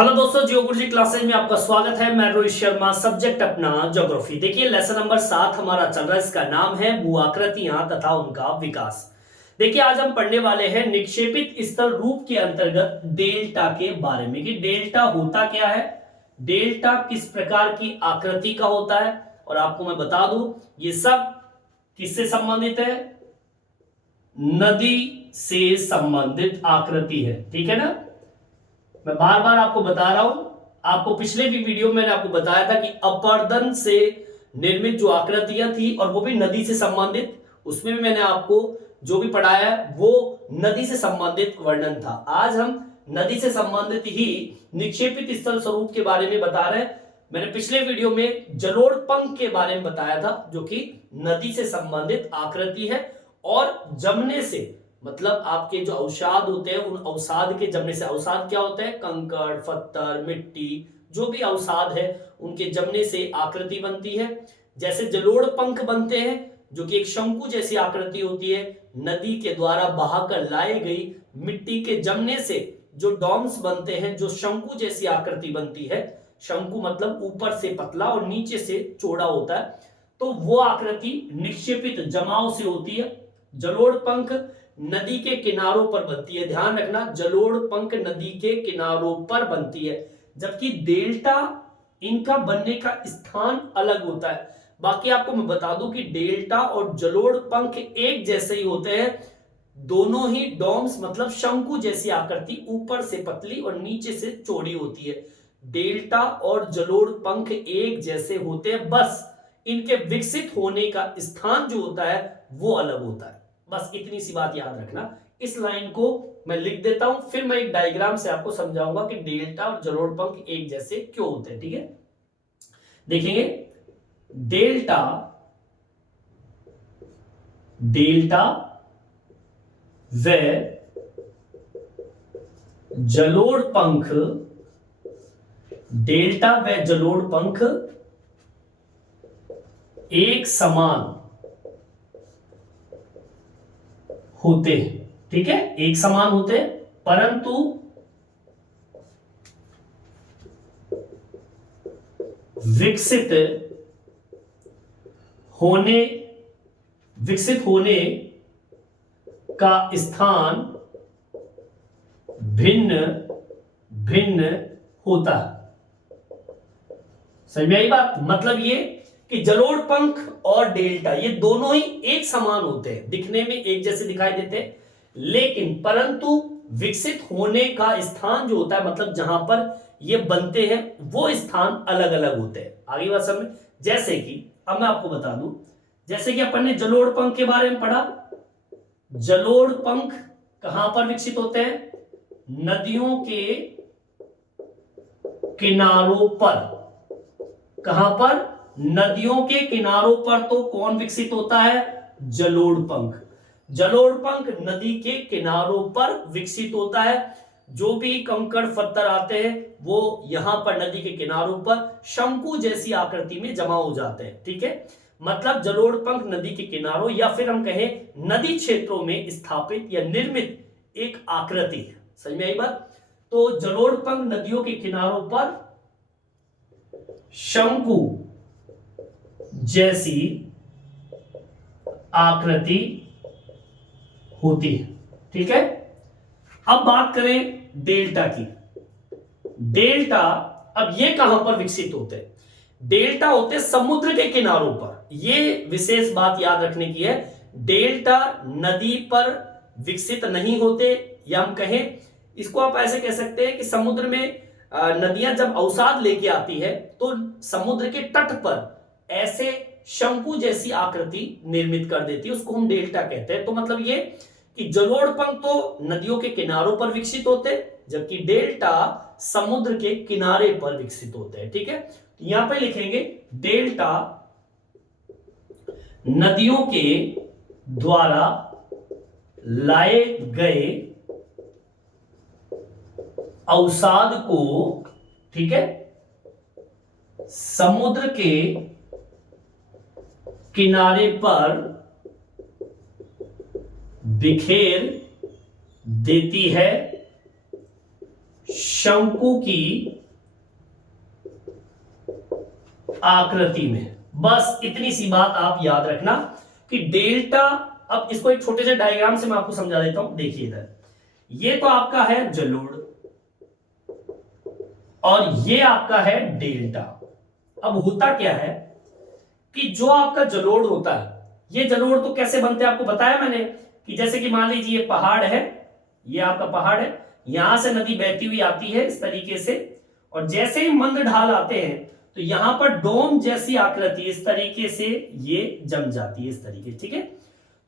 Hello दोस्तों, जियो गुरुजी classes में आपका स्वागत है। मैं रोहित शर्मा, सब्जेक्ट अपना ज्योग्राफी। देखिए लेसन नंबर 7 हमारा चल रहा है। इसका नाम है भू-आकृतियां तथा उनका विकास। देखिए आज हम पढ़ने वाले हैं निक्षेपित स्थल रूप के अंतर्गत डेल्टा के बारे में कि डेल्टा होता क्या है, डेल्टा किस प्रकार की आकृति का होता है। और आपको मैं बता दूं ये सब किससे संबंधित है, नदी से संबंधित आकृति है। ठीक है ना। मैं बार बार आपको बता रहा हूं, आपको पिछले भी वीडियो में मैंने आपको बताया था कि अपरदन से निर्मित जो आकृतियां थी और वो भी नदी से संबंधित, उसमें भी मैंने आपको जो भी पढ़ाया वो नदी से संबंधित वर्णन था। आज हम नदी से संबंधित ही निक्षेपित स्थल स्वरूप के बारे में बता रहे हैं। मैंने पिछले वीडियो में जलोढ़ पंख के बारे में बताया था जो कि नदी से संबंधित आकृति है और जमने से मतलब आपके जो अवसाद होते हैं उन अवसाद के जमने से, अवसाद क्या होते हैं, कंकड़ पत्थर मिट्टी जो भी अवसाद है उनके जमने से आकृति बनती है। जैसे जलोढ़ पंख बनते हैं जो कि एक शंकु जैसी आकृति होती है, नदी के द्वारा बहाकर लाई गई मिट्टी के जमने से जो डॉम्स बनते हैं जो शंकु जैसी आकृति बनती है। शंकु मतलब ऊपर से पतला और नीचे से चौड़ा होता है, तो वो आकृति निक्षेपित जमाव से होती है। जलोढ़ पंख नदी के किनारों पर बनती है, ध्यान रखना, जलोढ़ पंख नदी के किनारों पर बनती है, जबकि डेल्टा इनका बनने का स्थान अलग होता है। बाकी आपको मैं बता दूं कि डेल्टा और जलोढ़ पंख एक जैसे ही होते हैं, दोनों ही डोम्स मतलब शंकु जैसी आकृति ऊपर से पतली और नीचे से चौड़ी होती है। डेल्टा और जलोढ़ पंख एक जैसे होते हैं, बस इनके विकसित होने का स्थान जो होता है वो अलग होता है। बस इतनी सी बात याद रखना। इस लाइन को मैं लिख देता हूं, फिर मैं एक डायग्राम से आपको समझाऊंगा कि डेल्टा और जलोढ़ पंख एक जैसे क्यों होते हैं। ठीक है, देखेंगे डेल्टा डेल्टा व जलोढ़ पंख, डेल्टा व जलोढ़ पंख एक समान होते हैं। ठीक है, एक समान होते हैं, परंतु विकसित होने का स्थान भिन्न भिन्न होता है। समझ में आई बात? मतलब ये कि जलोढ़ पंख और डेल्टा ये दोनों ही एक समान होते हैं, दिखने में एक जैसे दिखाई देते हैं, लेकिन परंतु विकसित होने का स्थान जो होता है मतलब जहां पर ये बनते हैं वो स्थान अलग अलग होते हैं। आगे बात समझ। जैसे कि अब मैं आपको बता दूं, जैसे कि अपन ने जलोढ़ पंख के बारे में पढ़ा, जलोढ़ पंख कहां पर विकसित होते हैं, नदियों के किनारों पर। कहां पर, नदियों के किनारों पर। तो कौन विकसित होता है, जलोढ़ पंख। जलोढ़ पंख नदी के किनारों पर विकसित होता है। जो भी कंकड़ पत्थर आते हैं वो यहां पर नदी के किनारों पर शंकु जैसी आकृति में जमा हो जाते हैं। ठीक है, मतलब जलोढ़ पंख नदी के किनारों या फिर हम कहें नदी क्षेत्रों में स्थापित या निर्मित एक आकृति है। समझ में आई बात? तो जलोढ़ पंख नदियों के किनारों पर शंकु जैसी आकृति होती है। ठीक है, अब बात करें डेल्टा की। डेल्टा अब ये कहां पर विकसित होते हैं, डेल्टा होते हैं समुद्र के किनारों पर। ये विशेष बात याद रखने की है, डेल्टा नदी पर विकसित नहीं होते, या हम कहें इसको आप ऐसे कह सकते हैं कि समुद्र में नदियां जब अवसाद लेके आती है तो समुद्र के तट पर ऐसे शंकु जैसी आकृति निर्मित कर देती है, उसको हम डेल्टा कहते हैं। तो मतलब ये कि जलोढ़ पंख तो नदियों के किनारों पर विकसित होते हैं, जबकि डेल्टा समुद्र के किनारे पर विकसित होते हैं। ठीक है, यहां पे लिखेंगे डेल्टा नदियों के द्वारा लाए गए अवसाद को, ठीक है, समुद्र के किनारे पर बिखेर देती है शंकु की आकृति में। बस इतनी सी बात आप याद रखना कि डेल्टा, अब इसको एक छोटे से डायग्राम से मैं आपको समझा देता हूं। देखिए इधर, ये तो आपका है जलोढ़ और ये आपका है डेल्टा। अब होता क्या है कि जो आपका जलोढ़ होता है, ये जलोढ़ तो कैसे बनते हैं आपको बताया मैंने, कि जैसे कि मान लीजिए ये पहाड़ है, ये आपका पहाड़ है, यहां से नदी बहती हुई आती है इस तरीके से, और जैसे ही मंद ढाल आते हैं तो यहां पर डोम जैसी आकृति इस तरीके से ये जम जाती है इस तरीके, ठीक है।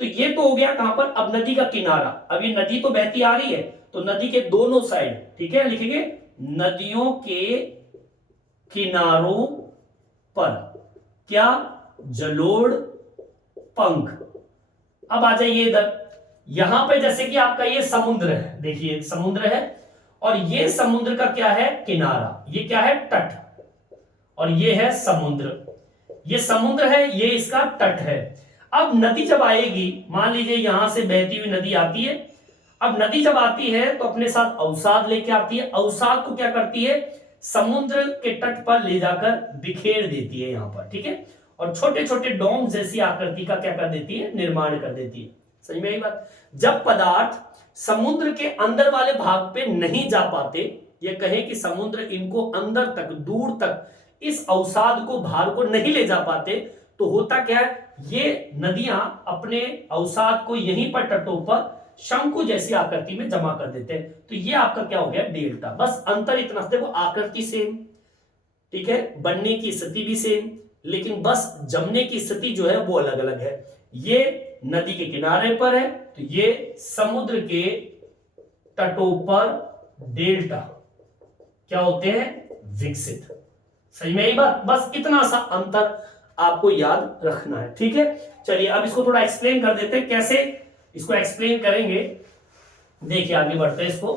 तो ये तो हो गया कहां पर, अब नदी का किनारा। अब ये नदी तो बहती आ रही है, तो नदी के दोनों साइड, ठीक है, लिखेंगे नदियों के किनारों पर क्या, जलोढ़ पंख। अब आ जाइए इधर, यहां पे जैसे कि आपका ये समुद्र है, देखिए समुद्र है, और ये समुद्र का क्या है, किनारा, ये क्या है, तट, और ये है समुद्र, ये समुद्र है, ये इसका तट है। अब नदी जब आएगी, मान लीजिए यहां से बहती हुई नदी आती है, अब नदी जब आती है तो अपने साथ अवसाद लेके आती है, अवसाद को क्या करती है, समुद्र के तट पर ले जाकर बिखेर देती है यहां पर, ठीक है, और छोटे छोटे डोम जैसी आकृति का क्या कर देती है, निर्माण कर देती है। सही में यही बात, जब पदार्थ समुद्र के अंदर वाले भाग पे नहीं जा पाते, ये कहें कि समुद्र इनको अंदर तक, दूर तक इस अवसाद को, भार को नहीं ले जा पाते, तो होता क्या है, ये नदियां अपने अवसाद को यहीं पर तटों पर शंकु जैसी आकृति में जमा कर देते हैं। तो ये आपका क्या हो गया, डेल्टा। बस अंतर इतना, देखो आकृति सेम, ठीक है, बनने की स्थिति भी सेम, लेकिन बस जमने की स्थिति जो है वो अलग अलग है। ये नदी के किनारे पर है, तो ये समुद्र के तटों पर डेल्टा क्या होते हैं, विकसित। सही में यही बात, बस इतना सा अंतर आपको याद रखना है, ठीक है। चलिए अब इसको थोड़ा एक्सप्लेन कर देते हैं, कैसे इसको एक्सप्लेन करेंगे। देखिए आगे बढ़ते हैं, इसको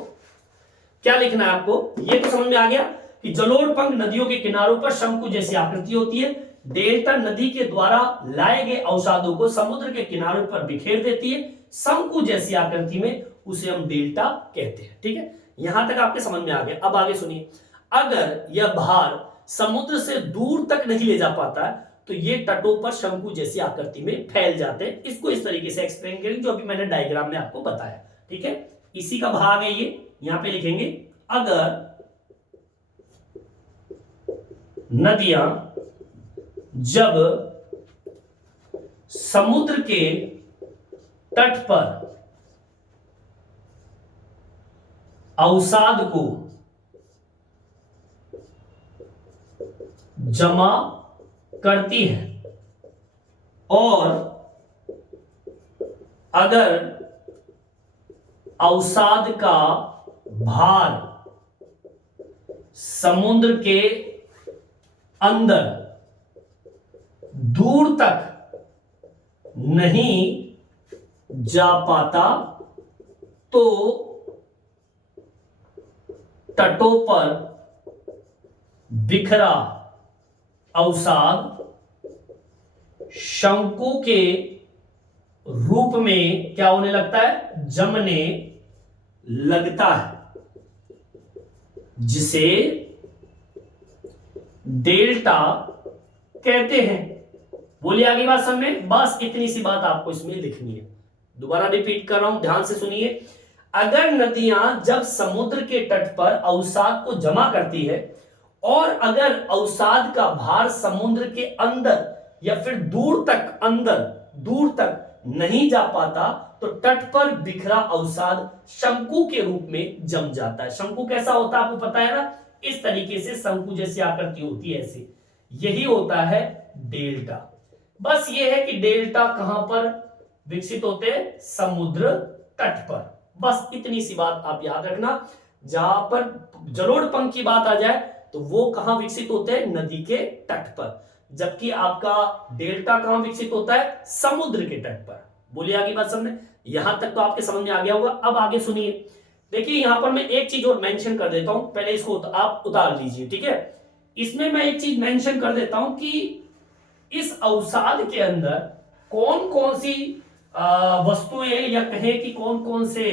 क्या लिखना है आपको, ये तो समझ में आ गया कि जलोढ़ पंख नदियों के किनारों पर शंकु जैसी आकृति होती है, डेल्टा नदी के द्वारा लाए गए अवसादों को समुद्र के किनारों पर बिखेर देती है शंकु जैसी आकृति में, उसे हम डेल्टा कहते हैं, ठीक है। यहां तक आपके समझ में आ गया। अब आगे सुनिए, अगर यह भार समुद्र से दूर तक नहीं ले जा पाता है तो ये तटों पर शंकु जैसी आकृति में फैल जाते हैं। इसको इस तरीके से एक्सप्लेन करेंगे जो अभी मैंने डायग्राम में आपको बताया, ठीक है। इसी का भाग है ये, यहां पे लिखेंगे, अगर नदियां जब समुद्र के तट पर अवसाद को जमा करती है और अगर अवसाद का भार समुद्र के अंदर दूर तक नहीं जा पाता तो तटों पर बिखरा अवसाद शंकु के रूप में क्या होने लगता है, जमने लगता है, जिसे डेल्टा कहते हैं। बोलिए आगे बात समझ में, बस इतनी सी बात आपको इसमें लिखनी है। दोबारा रिपीट कर रहा हूं, ध्यान से सुनिए। अगर नदियां जब समुद्र के तट पर अवसाद को जमा करती है और अगर अवसाद का भार समुद्र के अंदर या फिर दूर तक, अंदर दूर तक नहीं जा पाता तो तट पर बिखरा अवसाद शंकु के रूप में जम जाता है। शंकु कैसा होता है आपको पता है ना, इस तरीके से शंकु जैसी आकृति होती है, ऐसे। यही होता है डेल्टा। बस ये है कि डेल्टा कहां पर विकसित होते हैं, समुद्र तट पर। बस इतनी सी बात आप याद रखना। जहां पर जलोढ़ पंख की बात आ जाए तो वो कहां विकसित होते हैं, नदी के तट पर, जबकि आपका डेल्टा कहां विकसित होता है, समुद्र के तट पर। बोलिए आगे बात समझे, यहां तक तो आपके समझ में आ गया होगा। अब आगे सुनिए, देखिए यहां पर मैं एक चीज और मेंशन कर देता हूं, पहले इसको आप उतार लीजिए, ठीक है। इसमें मैं एक चीज मेंशन कर देता हूं कि इस अवसाद के अंदर कौन कौन सी वस्तुएं या कहें कि कौन कौन से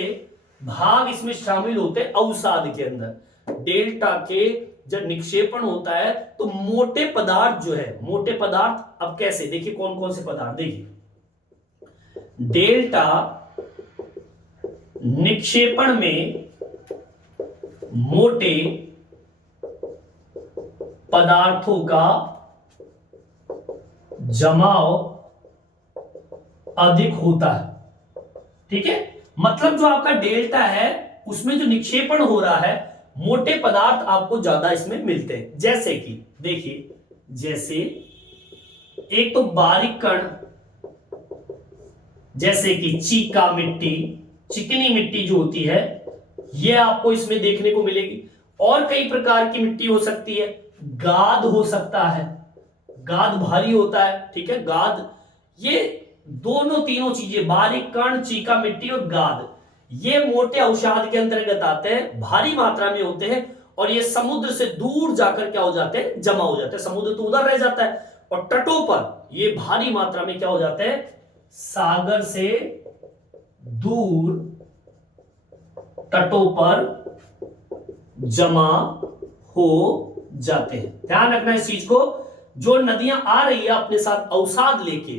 भाग इसमें शामिल होते हैं अवसाद के अंदर। डेल्टा के जब निक्षेपण होता है तो मोटे पदार्थ जो है, मोटे पदार्थ अब कैसे, देखिए कौन कौन से पदार्थ, देखिए डेल्टा निक्षेपण में मोटे पदार्थों का जमाव अधिक होता है। ठीक है, मतलब जो आपका डेल्टा है उसमें जो निक्षेपण हो रहा है मोटे पदार्थ आपको ज्यादा इसमें मिलते हैं। जैसे कि देखिए, जैसे एक तो बारीक कण, जैसे कि चीका मिट्टी, चिकनी मिट्टी जो होती है ये आपको इसमें देखने को मिलेगी। और कई प्रकार की मिट्टी हो सकती है, गाद हो सकता है, गाद भारी होता है, ठीक है, गाद, ये दोनों तीनों चीजें, बारीक कण, चीका मिट्टी और गाद, ये मोटे अवसाद के अंतर्गत आते हैं, भारी मात्रा में होते हैं और ये समुद्र से दूर जाकर क्या हो जाते हैं, जमा हो जाते हैं। समुद्र तो उधर रह जाता है और तटों पर ये भारी मात्रा में क्या हो जाते हैं, सागर से दूर तटों पर जमा हो जाते हैं। ध्यान रखना इस चीज को, जो नदियां आ रही है अपने साथ अवसाद लेके,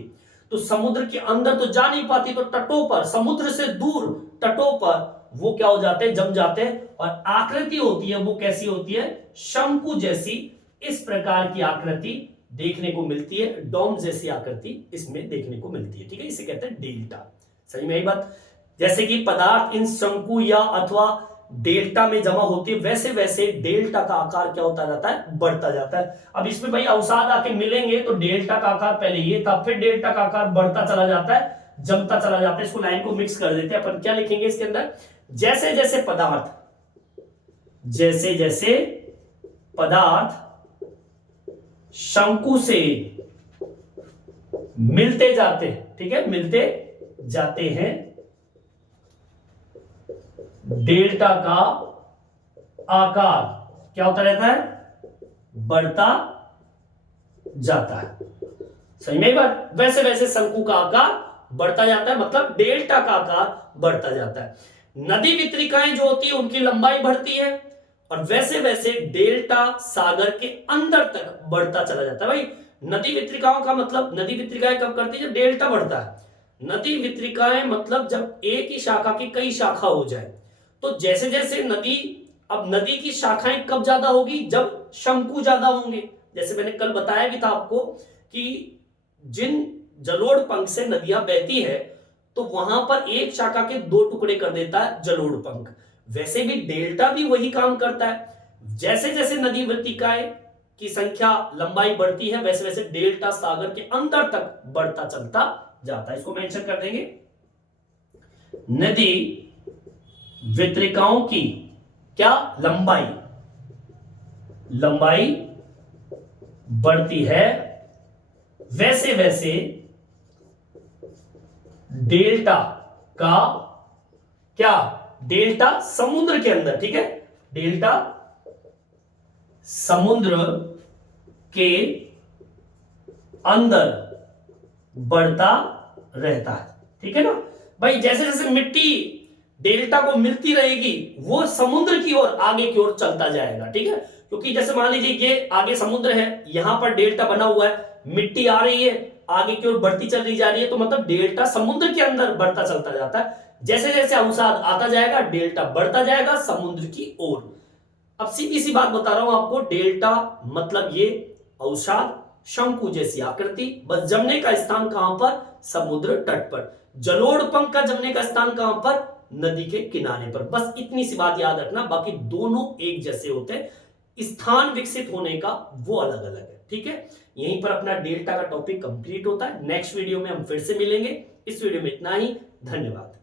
तो समुद्र के अंदर तो जा नहीं पाती, तो तटों पर, समुद्र से दूर तटों पर वो क्या हो जाते हैं, जम जाते हैं। और आकृति होती है वो कैसी होती है, शंकु जैसी, इस प्रकार की आकृति देखने को मिलती है, डोम जैसी आकृति इसमें देखने को मिलती है। ठीक है, इसे कहते हैं डेल्टा। सही में यही बात, जैसे कि पदार्थ इन शंकु या अथवा डेल्टा में जमा होती है, वैसे वैसे डेल्टा का आकार क्या होता जाता है, बढ़ता जाता है। अब इसमें भाई अवसाद आके मिलेंगे तो डेल्टा का आकार पहले ये था, फिर डेल्टा का आकार बढ़ता चला जाता है, जमता चला जाता है। इसको लाइन को मिक्स कर देते हैं अपन। क्या लिखेंगे इसके अंदर, जैसे जैसे पदार्थ, जैसे जैसे पदार्थ शंकु से मिलते जाते हैं, ठीक है, मिलते जाते हैं, डेल्टा का आकार क्या होता रहता है, बढ़ता जाता है। सही में बात, वैसे वैसे शंकु का आकार बढ़ता जाता है, मतलब डेल्टा का आकार बढ़ता जाता है। नदी वितरिकाएं जो होती है उनकी लंबाई बढ़ती है और वैसे वैसे डेल्टा सागर के अंदर तक बढ़ता चला जाता है। भाई नदी वितरिकाओं का मतलब, नदी वितरिकाएं कब करती है, जब डेल्टा बढ़ता है। नदी वितरिकाएं मतलब जब एक ही शाखा की कई शाखा हो जाए, तो जैसे जैसे नदी, अब नदी की शाखाएं कब ज्यादा होगी, जब शंकु ज्यादा होंगे। जैसे मैंने कल बताया भी था आपको कि जिन जलोढ़ पंख से नदियां बहती है तो वहां पर एक शाखा के दो टुकड़े कर देता है जलोढ़ पंख, वैसे भी डेल्टा भी वही काम करता है। जैसे जैसे नदी वितरिकाएं की संख्या, लंबाई बढ़ती है, वैसे वैसे डेल्टा सागर के अंदर तक बढ़ता चलता जाता है। इसको मेंशन कर देंगे, नदी वितरिकाओं की क्या लंबाई, लंबाई बढ़ती है, वैसे वैसे डेल्टा का क्या, डेल्टा समुद्र के अंदर, ठीक है, डेल्टा समुद्र के अंदर बढ़ता रहता है। ठीक है ना भाई, जैसे जैसे मिट्टी डेल्टा को मिलती रहेगी वो समुद्र की ओर, आगे की ओर चलता जाएगा। ठीक है, क्योंकि जैसे मान लीजिए ये आगे समुद्र है, यहां पर डेल्टा बना हुआ है, मिट्टी आ रही है आगे की ओर बढ़ती चली जा रही है, तो मतलब डेल्टा समुद्र के अंदर बढ़ता चलता जाता है। जैसे जैसे अवसाद आता जाएगा डेल्टा बढ़ता जाएगा समुद्र की ओर। अब सीधी सी बात बता रहा हूं आपको, डेल्टा मतलब ये अवसाद, शंकु जैसी आकृति, बस जमने का स्थान कहां पर, समुद्र तट पर। जलोढ़ पंख का जमने का स्थान कहां पर, नदी के किनारे पर। बस इतनी सी बात याद रखना, बाकी दोनों एक जैसे होते हैं, स्थान विकसित होने का वो अलग अलग है। ठीक है, यहीं पर अपना डेल्टा का टॉपिक कंप्लीट होता है। नेक्स्ट वीडियो में हम फिर से मिलेंगे। इस वीडियो में इतना ही, धन्यवाद।